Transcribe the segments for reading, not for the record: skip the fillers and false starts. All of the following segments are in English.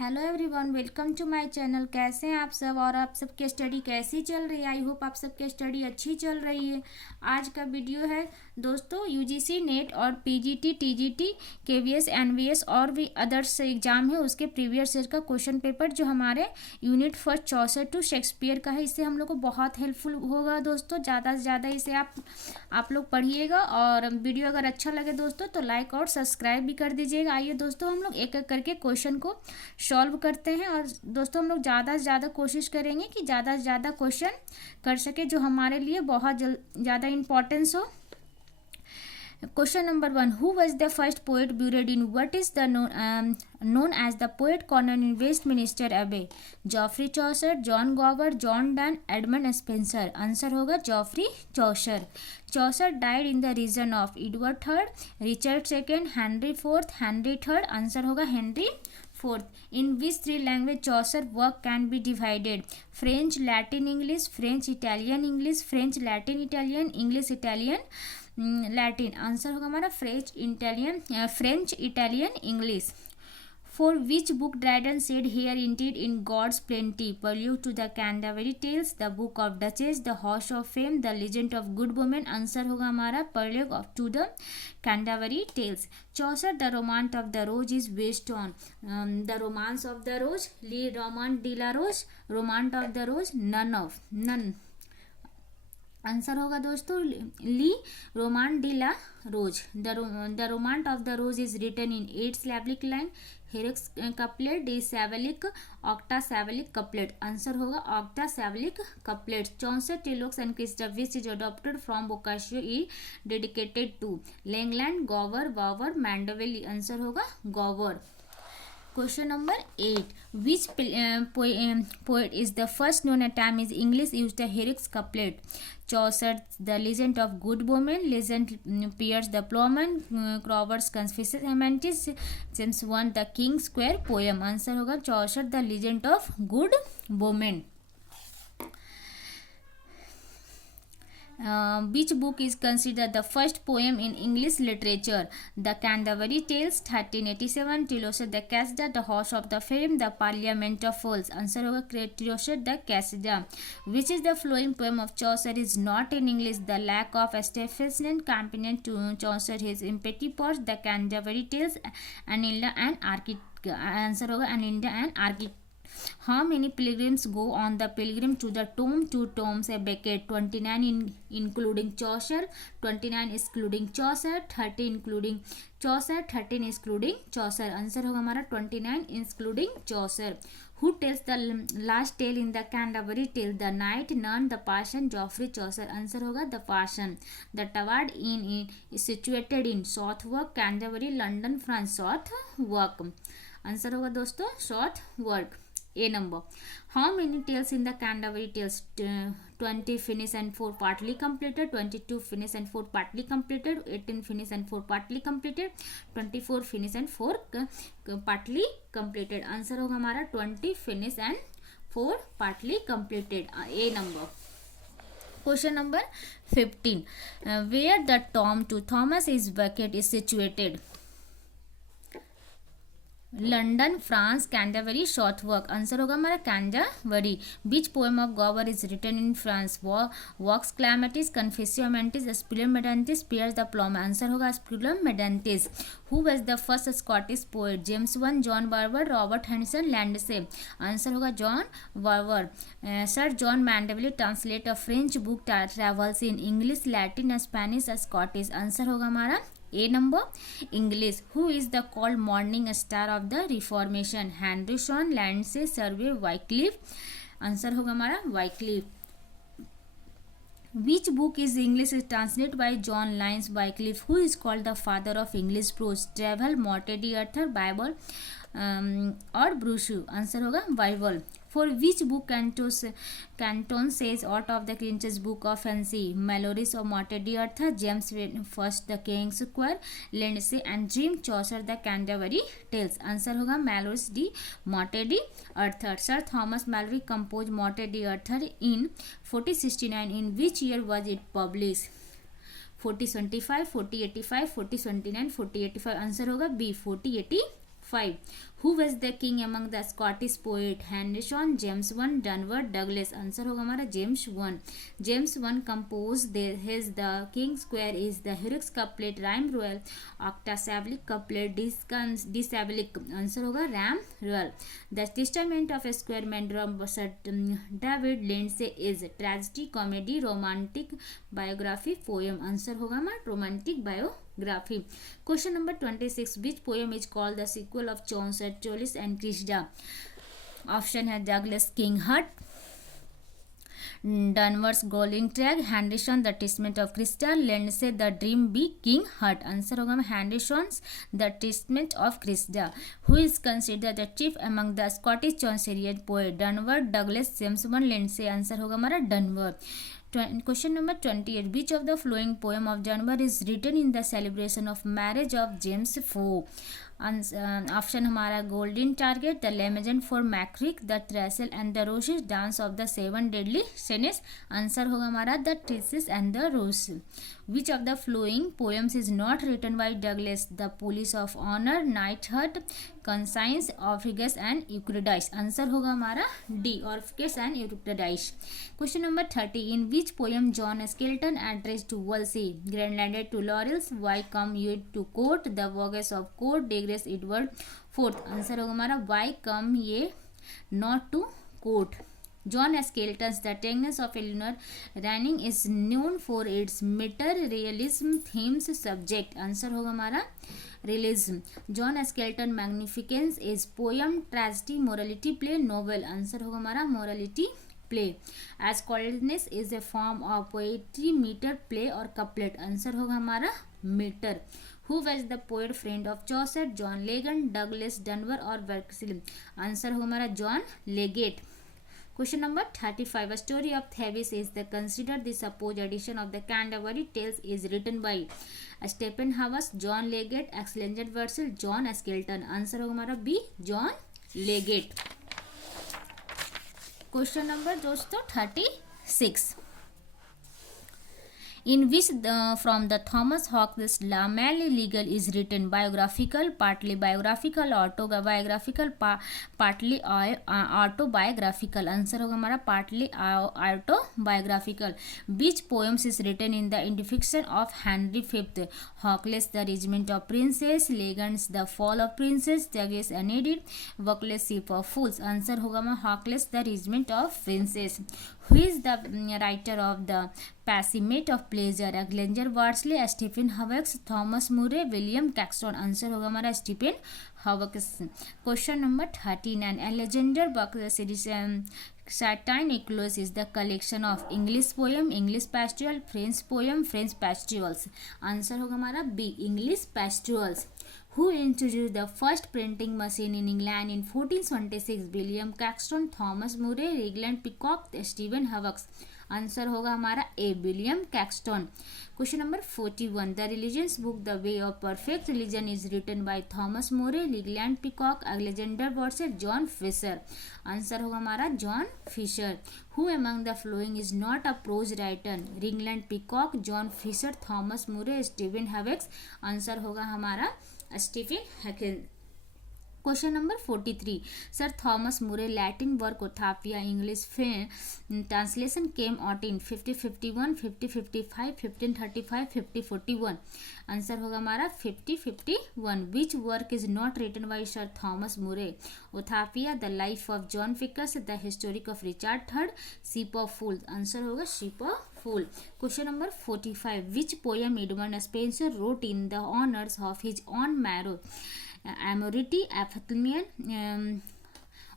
Hello everyone, welcome to my channel. कैसे हैं आप सब और आप सबकी स्टडी कैसी चल रही है? आई होप आप सबकी स्टडी अच्छी चल रही है। आज का वीडियो है दोस्तों यूजीसी नेट और पीजीटी टीजीटी केवीएस एनवीएस और भी अदर्स एग्जाम है उसके प्रीवियस ईयर का क्वेश्चन पेपर जो हमारे unit first Chaucer to Shakespeare का है। इससे हम लोग को बहुत हेल्पफुल होगा दोस्तों। ज़्यादा से ज़्यादा इसे आप लोग पढ़िएगा और वीडियो अगर अच्छा लगे दोस्तों तो लाइक और सब्सक्राइब भी कर दीजिएगा। आइए दोस्तों हम लोग एक एक करके क्वेश्चन को सॉल्व करते हैं और दोस्तों हम लोग ज़्यादा से ज़्यादा कोशिश करेंगे कि ज़्यादा से ज़्यादा क्वेश्चन कर सके जो हमारे लिए बहुत ज़्यादा इम्पोर्टेंस हो। Question number 1. Who was the first poet buried in what is the known as the poet corner in Westminster Abbey? Geoffrey Chaucer, John Gower, John Donne, Edmund Spenser. Answer होगा Geoffrey Chaucer. Chaucer died in the reign of Edward III, Richard II, Henry IV, Henry III. Answer होगा Henry IV. In which three language Chaucer work can be divided? French, Latin, English, French, Italian, English, French, Latin, Italian, English, Italian, Latin. Answer होगा हमारा French Italian English. For which book Dryden said here indeed in God's plenty? Prelude to the Canterbury tales, the book of duchess, the house of fame, the legend of good women. Answer होगा हमारा prelude to the Canterbury tales. Chaucer the romance of the rose is based on? The romance of the rose, le roman de la rose, romance of the rose, none. Answer होगा दोस्तों le roman de la rose. The romance of the rose is written in 8 syllabic line. Herrick's couplet is syllabic octosyllabic couplet. Answer होगा octosyllabic couplet. 64 Troilus and Criseyde is adopted from Boccaccio ई dedicated to? Langland, Gower, वावर, Mandeville. Answer होगा Gower. Question number 8. Which poet is the first known at time is English used the Herrick's couplet? Chaucer, The Legend of Good Woman, Legend Piers the Plowman, Crowber's Confessions Amantis, James I, The King's Square poem. Answer होगा Chaucer, The Legend of Good Woman. Which book is considered the first poem in English literature? The Canterbury Tales, 1387, Chaucer the Casda, The Horse of the Fame, The Parliament of Fools. Answer होगा Chaucer the Casda. Which is the flowing poem of Chaucer is not in English? The Lack of Stephenson, Companion to Chaucer, His Impetipots, The Canterbury Tales, Anilla and Archit. Answer होगा Anilla and Archit. How many pilgrims go on the pilgrim to the tomb? 2 tombs a Becket. 29 including Chaucer, 29 excluding Chaucer, 30 including Chaucer, 13 excluding Chaucer. Answer होगा हमारा 29 excluding Chaucer. Who tells the last tale in the Canterbury Tale? The Knight, Nun, the Passion, Geoffrey Chaucer. Answer होगा the Passion. The Tavard Inn is situated in Southwark, Canterbury, London, France. Southwark. Answer होगा दोस्तों Southwark. A number. How many tales in the Canterbury Tales? 20 finished and 4 partly completed. 22 finished and 4 partly completed. 18 finished and 4 partly completed. 24 finished and 4 partly completed. Answer होगा हमारा 20 finished and 4 partly completed. A number. Question number 15. Where the tomb to Thomas is Becket is situated? London, France, Canterbury, Southwark. Answer होगा हमारा Canterbury. Which poem of Gower is written in France? Vox Clamantis, Confessio Amantis, Speculum Meditantis, Piers the Plowman. Answer होगा Speculum Meditantis. Who was the first Scottish poet? James one, John Barbour, Robert Henryson, Lindsay. Answer होगा John Barbour. Sir John Mandeville translate a French book travels in English, Latin, Spanish, Scottish. Answer होगा हमारा A number. English. Who is the called morning star of the Reformation? Henderson, Lindsay, Survey, Wycliffe. Answer होगा हमारा Wycliffe. Which book is English is translated by John Lyons Wycliffe? Who is called the father of English prose? Travel, Mortedy Arthur, Bible और ब्रूशू। Answer होगा Bible. For which book Canton says out of the Clinch's book of fancy? Malory's or Mortedy Arthur, James First the King's Square, Lindsay and Dream, Chaucer the Canterbury Tales. Answer होगा Malory's D. Mortedy Arthur. Sir Thomas Malory composed Mortedy Arthur in 1469. In which year was it published? 4075, 4085, 4079, 4085. Answer होगा B 4085. Who was the king among the Scottish poet? Henryson, James one, Dunbar, Douglas. Answer होगा हमारा James one. James one compose his the king quair is the Herrick's couplet rhyme royal octosyllabic couplet disyllabic. Answer होगा rhyme royal. The testament of squire Meldrum David Lindsay is tragedy, comedy, romantic, biography, poem. Answer होगा हमारा romantic biography. Question number 26, which poem is called the sequel of Chaucer, Troilus and Criseyde? Option है Douglas king hart, Dunbar's golden targe, Henryson the testament of Cresseid, Lindsay the dream be king hart. Answer होगा Henryson's the testament of Cresseid. Who is consider the chief among the Scottish Chaucerian poet? Dunbar, Douglas, James one, Lindsay. Answer होगा हमारा Dunbar. Question number 28, which of the following poem of Janwar is written in the celebration of marriage of James IV? Option हमारा golden targe, the lament for Makaris, the thistle and the roses, dance of the seven deadly sins. Answer होगा हमारा the thistles and the rose. Which of the following poems is not written by Douglas? The palace of honour, नाइटहर्ड, conscience, Orpheus and Eurydice. Answer होगा हमारा D, Orpheus and Eurydice. Question number 30, in which poem John Skelton address to Wolsey? ग्रैंडलैंडेड to laurels, why come you to court, the bowge of court, Edward fourth. Answer होगा हमारा why come ye not to court. John Skelton's the tunning of Elinor Rumming is known for its metre realism themes subject. Answer होगा हमारा realism. John Skelton magnificence is poem, tragedy, morality, play, novel. Answer होगा हमारा morality play. As coldness is a form of poetry, metre, play और couplet. Answer होगा हमारा metre. Who was the poet friend of Chaucer? John Legend, Douglas Dunbar और Berkeley? Answer होगा हमारा John Leggett. Question number 35, A Story of Thebes is the considered the supposed edition of the Canterbury Tales is written by Stephen Hawes, John Legate, Alexander Versil, John Skelton। Answer होगा हमारा B, John Lydgate. Question number दोस्तों 36, in which from the Thomas Hawkes Lamell Legal is written? Biographical, partly biographical, autobiographical, partly autobiographical। Answer होगा हमारा partly autobiographical। Which poems is written in the interfiction of Henry V? Hawkes The Regiment of Princes, Legans The Fall of Princes, Douglas Unedited, Buckles Ship of Fools। Answer होगा हमारा Hawkes The Regiment of Princes। Who is the writer of the Passionate of Pleasure? Alexander Worsley, Stephen Hawkes, Thomas Murray, William Caxton। Answer होगा हमारा Stephen Hawkes. Question number 39, Alexander Buckles Satin Eclose is the collection of English poem, English pastoral, French poem, French pastorals। Answer होगा हमारा B, English pastorals। Who introduced the first printing machine in England in 1426? William Caxton, Thomas Murray, Ragland Peacock, Stephen Hawkes। Answer होगा हमारा A, William Caxton. Question number 41, the religious book the way of perfect religion is written by Thomas More, Leland Peacock, Alexander Versel, John Fisher. Answer होगा हमारा John Fisher. Who among the following is not a prose writer? Ringland Peacock, John Fisher, Thomas More, Steven Hawkes. Answer होगा हमारा Stephen Hackel. Question number 43, sir Thomas More Latin work Utopia English translation came out in 5051, 5055, 1535, 5041। Answer होगा हमारा 5051। Which work is not written by sir Thomas More? Utopia, the life of John Picus, the historic of Richard third, ship of fool. Answer होगा ship of fool. Question number 45, which poem Edmund Spenser wrote in the honours of his own marriage Amoretti Epithalamion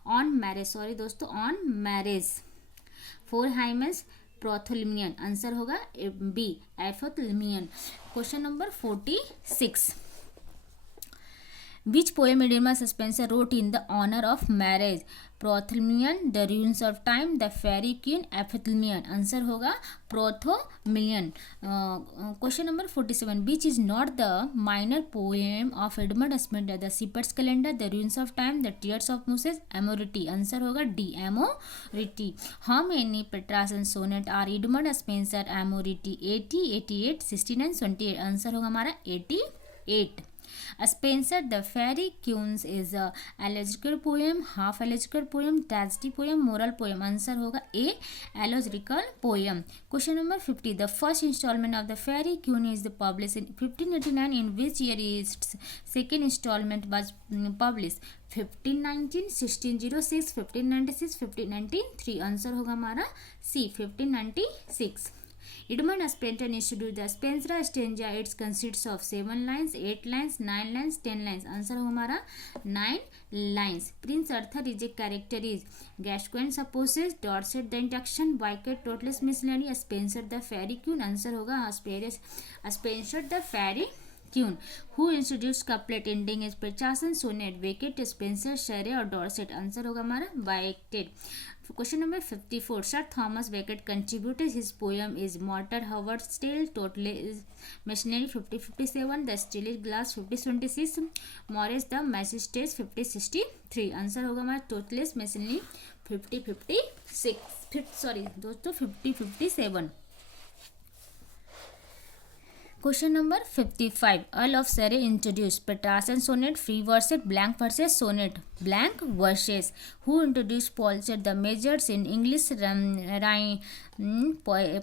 on marriage, sorry दोस्तों, on marriage, four hymns, Prothalamion. Answer होगा B, Epithalamion. Question number 46, which poem Edmund Spenser wrote in the honour of marriage? Prothalamion, the ruins of time, the faerie queene, Epithalamion. Answer होगा Prothalamion. Question number 47, which is not the minor poem of Edmund Spenser? The shepherd's calendar, the ruins of time, the tears of muses, Amoretti. Answer होगा D, Amoretti. How many Petrarch's and sonnet are Edmund Spenser? Amoretti 80, 88, 69, 28। Answer होगा हमारा 88। Spencer the faerie queene is a allegorical poem, half allegorical poem, tragedy poem, moral poem. Answer होगा A allegorical poem. Question number 50 the first instalment of the faerie queene is publish in 1589 in which year is second instalment was publish 1519, 1606, 1596, 1593। Answer होगा हमारा C 1596। Edmund Spencer introduced the Spencer stanza. It consists of 7 lines, 8 lines, 9 lines, 10 lines. Answer हो हमारा 9 lines. Prince Arthur is a character is Gascoigne supposes, Dorset the induction, Wicked Toothless Miscellany, Spencer the fairy queen. Answer होगा Spencer the fairy queen. Who introduce couplet ending is Petrarchan, sonnet, Wyatt, Spenser, Surrey और Dorset. Answer होगा हमारा Wyatt. Question number 54 sir Thomas Becket contributed his poem is mortar Howard's tale, Tottel's miscellany 50-57, the steel glass 50-26, mirrors the magistrate 50-63। Answer होगा हमारा Tottel's miscellany 50-57। Question number 55 earl of Surrey introduce Petrarchan sonnet, free verses, blank verses, sonnet, blank verses. Who introduce poulter the measures in English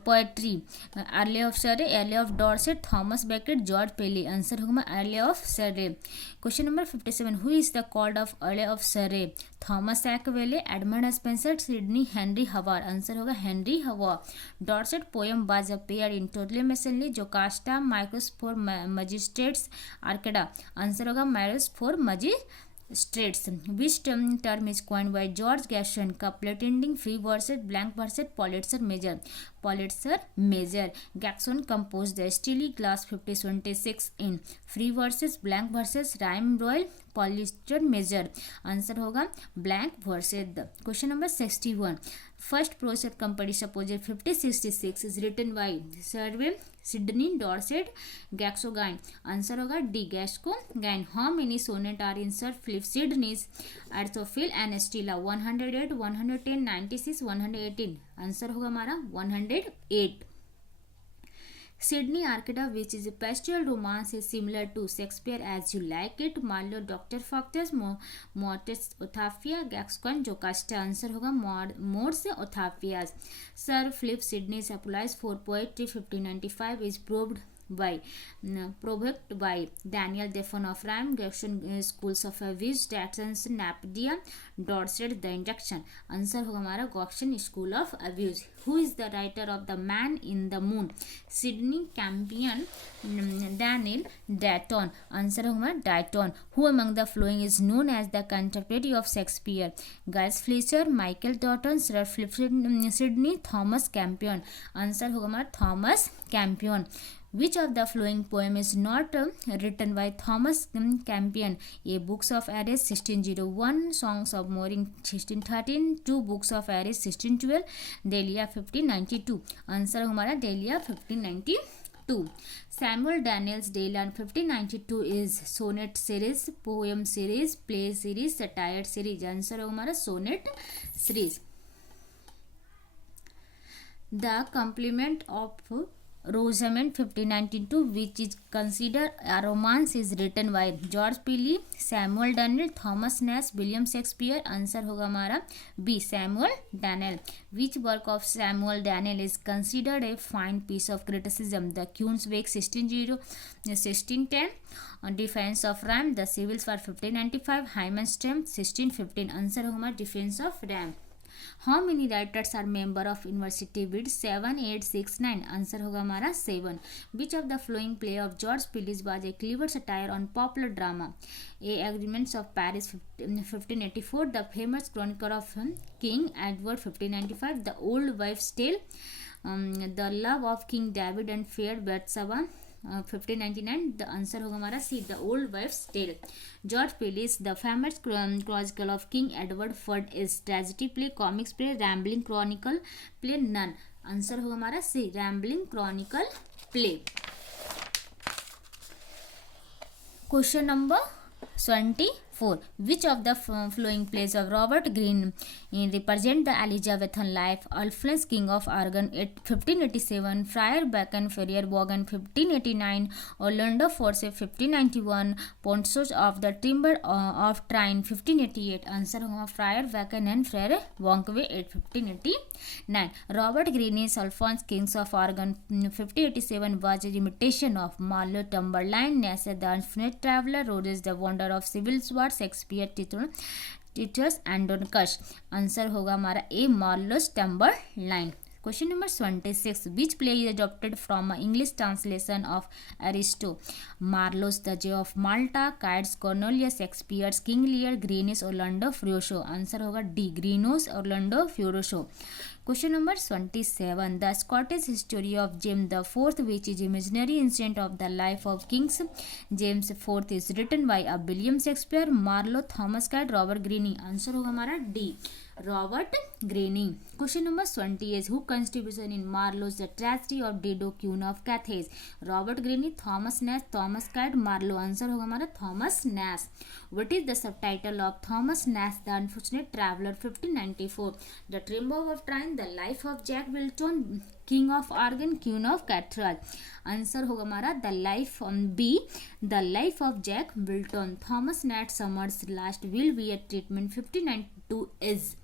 poetry earl of Surrey, earl of Dorset, Thomas Becket, George Peele. Answer होगा earl of Surrey. Question number 57 who is the called of earl of Surrey, Thomas Sackville, Edmund Spenser, Sidney Henry Howard. Answer होगा Henry Howard. Dorset poem was appear in Tottel miscellany, Jocasta, mirrors for magistrates, Arcadia. Answer होगा mirrors for magistrates. Which term is coined by George गैशन, couplet ending, free verses, blank verses, poulter's measure, poulter's measure. Gascoigne compose the steel glass 50-26 in free verses, blank verses, rhyme royal, poulter's measure. Answer होगा blank verses. Question number 61 first prose comedy Supposes 50-66 is written by Surrey, Sidney, Dorset, Gascoigne. Answer होगा D Gascoigne. How many sonnet are in sir Philip Sidney's Astrophel and Stella 108, 110, 96, 118। Answer होगा हमारा 108। Sydney Arcada, which is a pastoral romance, is similar to Shakespeare as You Like It, Marlowe, Dr. Faulkner, Mortis Othaphia, Gascoigne, Jocasta। Answer होगा Morse Othaphia। Sir Philip Sidney's applies for poetry 1595 is provoked by Daniel Defoe of Rhyme, Gershon Schools of Abuse, Jackson's Napidia, Dorset the Induction। Answer होगा हमारा Gershon School of Abuse। Who is the writer of The Man in the Moon? Sidney Campion, Daniel Dayton। Answer होगा हमारा Dayton। Who among the following is known as the contemporary of Shakespeare? Giles Fletcher, Michael Doughton, Sir Philip Sidney, Thomas Campion। Answer होगा हमारा Thomas Campion। Which of the following poem is not written by Thomas Campion? A. Books of Aries 1601, Songs of Mooring 1613, 2 Books of Aries 1612, Delia 1592। Answer हमारा Delia 1592। Samuel Daniels Dayland 1592 is sonnet series, poem series, play series, satire series। Answer हमारा sonnet series। The Complement of Rosamond 1592 which is considered a romance is written by George Peele, Samuel Daniel, Thomas Nash, William Shakespeare। Answer होगा हमारा B Samuel Daniel। Which work of Samuel Daniel is considered a fine piece of criticism? The Queen's Wake 1610, Defense of Rhyme, The Civil War 1595, Hymen's Strength 1615। Answer होगा हमारा Defense of Rhyme। How many writers are member of university with 7, 8, 6, 9? Answer होगा हमारा 7। Which of the following play of George Peele's was a clever satire on popular drama? A. Agreements of Paris 1584, The Famous Chronicle of King Edward 1595, The Old Wife's Tale, The Love of King David and Fair Bathsheba 1599। The answer होगा हमारा C the old wife's tale. George Peele's the famous chronicle of king Edward first is tragedy play, comics play, rambling chronicle play, none. Answer होगा हमारा C rambling chronicle play. Question number 4. Which of the following plays of Robert Greene represent the Elizabethan life? Alphonse, King of Aragon, 1587, Friar Bacon, Ferrier Vaughan, 1589, Orlando Forsyth, 1591, Ponceau of the Timber of Trine, 1588. Answer होगा Friar Bacon and Frere Vaughan, 1589. Robert Greene's Alphonse, Kings of Aragon, 1587 was a imitation of Marlowe, Tamberline, Nasse, the Infinite Traveller, Rhodes, the Wonder of Civil War, Shakespeare, Titus and Doncash. Answer होगा हमारा ए Marlowe's टम्बरलाइन. Question number 26. Which play is adopted from an English translation of Aristo? Marlowe's The Jew of Malta, Keats, Cornelius Shakespeare's King Lear, Greene's Orlando Furioso. Answer होगा D. Greene's Orlando Furioso. Question number 27. The Scottish history of James IV, which is imaginary incident of the life of King James IV, is written by William Shakespeare, Marlowe, Thomas Kyd, Robert Greene. Answer होगा हमारा D. Robert Greene. Question number 20 is who contribution in Marlowe's The Tragedy of Dido, Queen of Cathays? Robert Greene, Thomas Nash, Thomas Kyd, Marlowe. Answer होगा हमारा Thomas Nash. What is the subtitle of Thomas Nash, The Unfortunate Traveller, 1594? The Timber of Trine, The Life of Jack Wilton, King of Aragon, Queen of Cathays. Answer होगा हमारा The Life on B. The Life of Jack Wilton. Thomas Nash Summer's Last Will Be a Treatment, 1592 is.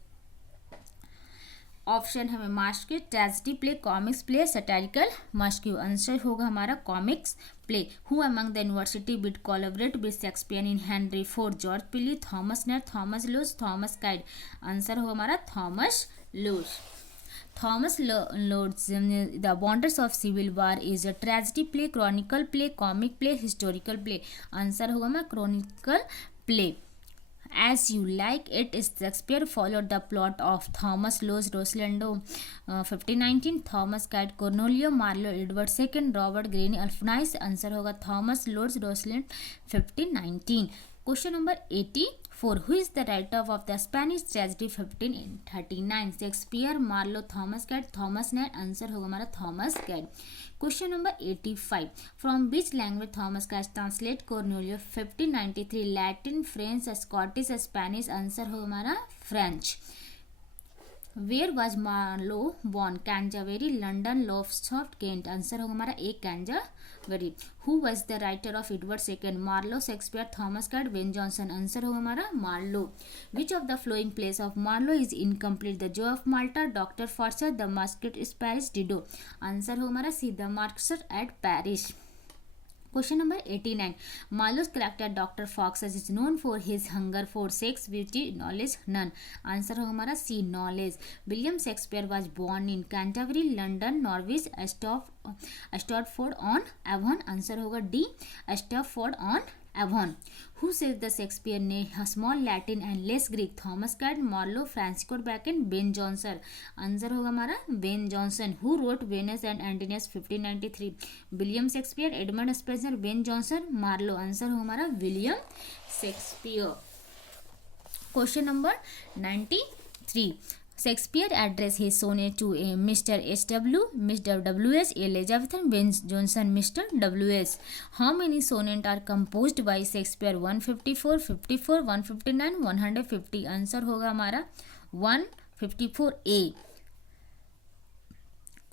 Option हमें masque tragedy play, comics play, satirical masque. Answer होगा हमारा comics play. Who among the university wit collaborate with Shakespeare in Henry fourth, George Peele, Thomas Nash, Thomas Lodge, Thomas Kyd. Answer होगा हमारा Thomas Lodge. Thomas Lord's The Wonders of Civil War is a tragedy play, chronicle play, comic play, historical play. Answer होगा हमारा chronicle play. As You Like It is Shakespeare followed the plot of Thomas Low's Rosalando, 1519, Thomas Kyd, Cornelio Marlowe, Edward II, Robert Greene, Alphonse. Answer होगा Thomas Low's Rosalando, 1519. Question number 84. Who is the writer of the Spanish tragedy 1539? Shakespeare, Marlowe, Thomas Kyd, Thomas Nash. Answer होगा हमारा Thomas Kyd. Question number 85. From which language Thomas Kyd translate Cornelio, 1593? Latin, French, Scottish, Spanish. Answer होगा हमारा French. Where was Marlowe born? Canterbury, London, Lowestoft, Kent. Answer होगा हमारा A. Canterbury. Who was the writer of Edward II? Marlowe, Shakespeare, Thomas Kyd, Ben Jonson. Answer होगा हमारा Marlowe. Which of the following plays of Marlowe is incomplete? The Jew of Malta, Dr. Forsyth, The Masquerade is Paris, Dido. Answer होगा हमारा C. The Masquerade at Paris. Question number 89. Marlowe's character Dr. Fox is known for his hunger for sex, beauty, knowledge, none. Answer होगा हमारा C. Knowledge. William Shakespeare was born in Canterbury, London, Norwich, Stratford on Avon. Answer होगा D. Stratford on Avon. Who says the Shakespeare ने small Latin and less Greek? Thomas Kyd, Marlowe, Francisco Bacon, Ben Jonson. Answer होगा हमारा Ben Jonson. Who wrote Venus and Antinous, 1593? William Shakespeare, Edmund Spenser, Ben Jonson, Marlowe. Answer होगा हमारा William Shakespeare. Question number 93. Shakespeare addressed his sonnet to Mr. S.W., Mr. W.S., Elizabethan, Ben Jonson, Mr. W.S. How many sonnets are composed by Shakespeare? 154, 54, 159, 150. Answer होगा हमारा 154A.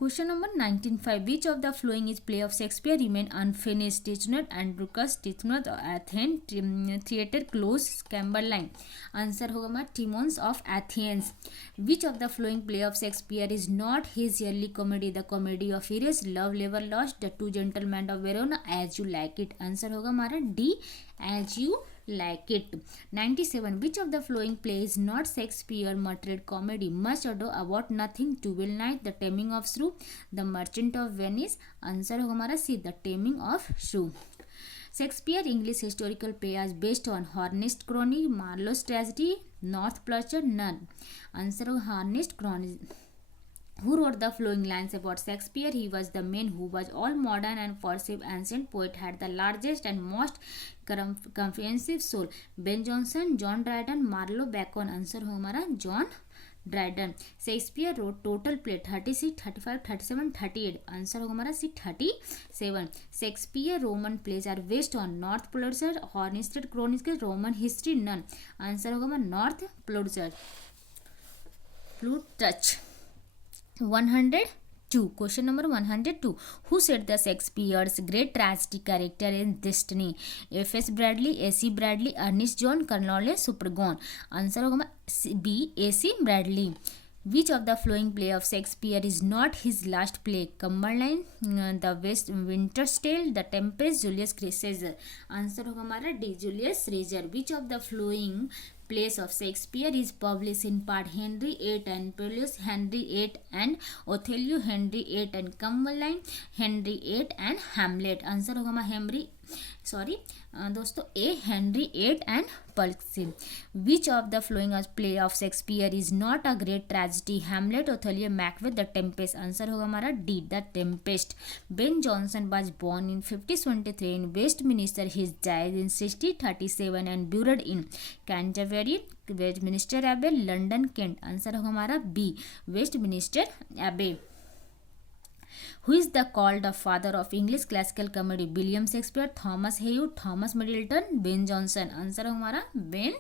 Question number 19.5. Which of the following is play of Shakespeare remain unfinished? Titanoid, Androcus, Titanoid, Athens, Theatre Close, Camberline. Answer होगा हमारा Timons of Athens. Which of the following play of Shakespeare is not his yearly comedy? The Comedy of Errors, Love Never Lost, The Two Gentlemen of Verona, As You Like It. Answer होगा हमारा D. As You Like It. 97. Which of the following play is not Shakespeare murdered comedy? Much Ado About Nothing, Twelfth Night, The Taming of Shrew, The Merchant of Venice. Answer होगा हमारा C. The Taming of Shrew. Shakespeare English historical play is based on Hornist Chronicle, Marlowe's Tragedy, North Plotter, none. Answer होगा Hornist Chronicle. Who wrote the following lines about Shakespeare? He was the man who was all modern and perceived ancient poet, had the largest and most comprehensive soul. Ben Jonson, John Dryden, Marlowe, Bacon. Answer हो हमारा John Dryden. Shakespeare wrote total play 36, 35, 37, 38, answer होगा हमारा C 37। Shakespeare Roman plays are based on North Plutarch और instead chronicle Roman history none, answer होगा हमारा North Plutarch Plutarch. 102, question number 102, who said the Shakespeare's great tragedy character in destiny? F S. Bradley, A C. Bradley, Ernest John Kernowle, Spurgeon, answer होगा B A C. Bradley. Which of the following play of Shakespeare is not his last play? Cumberland, The Winter's Tale, The Tempest, Julius Caesar, answer होगा हमारा D Julius Caesar. Which of the following plays of Shakespeare is published in part Henry VIII and Pelleas, Henry VIII and Othello, Henry VIII and Cumberland, Henry VIII and Hamlet, answer होगा हमारा दोस्तों A Henry eight and Pericles. Which of the following play of Shakespeare is not a great tragedy? Hamlet, Othello, Macbeth, the Tempest, answer होगा हमारा D the Tempest. Ben Jonson was born in 1523 in Westminster, his died in 1637 and buried in Canterbury, Westminster Abbey, London, Kent, answer होगा हमारा B Westminster Abbey. Who is the called the father of English classical comedy? William Shakespeare, Thomas Heywood, Thomas Middleton, Ben Jonson, answer हमारा Ben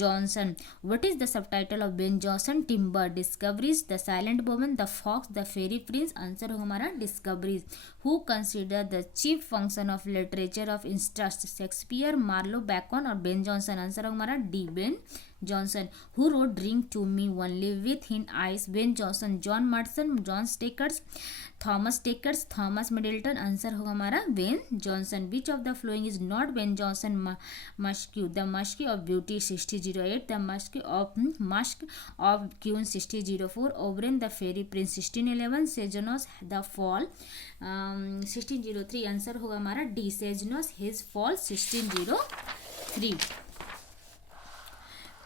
Jonson। What is the subtitle of Ben Jonson Timber? Discoveries, The Silent Woman, The Fox, The Fairy Prince, answer होगा हमारा Discoveries। Who consider the chief function of literature of interest? Shakespeare, Marlowe, Bacon और Ben Jonson, answer होगा हमारा D Ben Jonson। Who wrote Drink to Me Only with His Eyes? Ben Jonson, John Marston, John Stakers, Thomas Dekker's, Thomas Middleton, answer होगा हमारा Ben Jonson. Which of the following is not Ben Jonson masque? The masque of beauty 1608, the masque of queen 1604, Oberon the fairy prince 1611, Sejanus the fall 1603, answer होगा हमारा D Sejanus his fall 1603।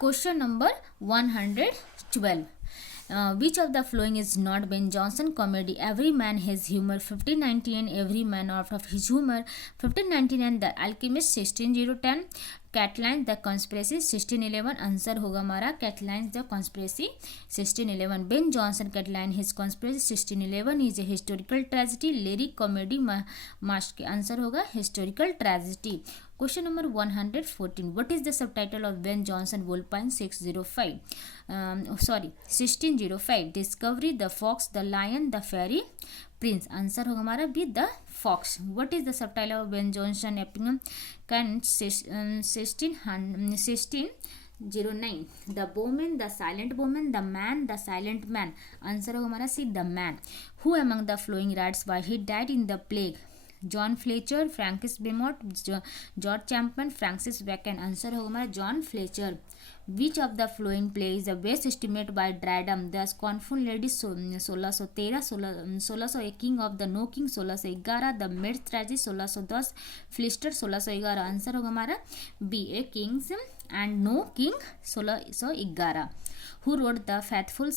Question number 112, which of the following is not Ben Jonson comedy? Every Man Has Humor 1599, Every Man Out of His Humor 1599, The Alchemist 16010, Catiline the conspiracy 1611, answer होगा हमारा Catiline the conspiracy 1611। Ben Jonson Catiline his conspiracy 1611 is a historical tragedy, lyric comedy, masque, answer होगा historical tragedy. Question number 114, what is the subtitle of Ben Jonson Volpone 1605? Discovery, the fox, the lion, the fairy prince, answer होगा हमारा B the fox. What is the subtitle of Ben Jonson Epicoene 1609? The women, the silent woman, the man, the silent man, answer होगा हमारा C the man. Who among the following writes why he died in the plague? John Fletcher, Francis Beaumont, George Champion, Francis Bacon, answer होगा हमारा John Fletcher. Which of the following play is the best estimate by Dryden? The scornful lady 1613, 1601, king of the no king 1611, the maid tragedy 1610, Philaster 1611, answer होगा हमारा B A kings and no king 1611। Who wrote The Faithful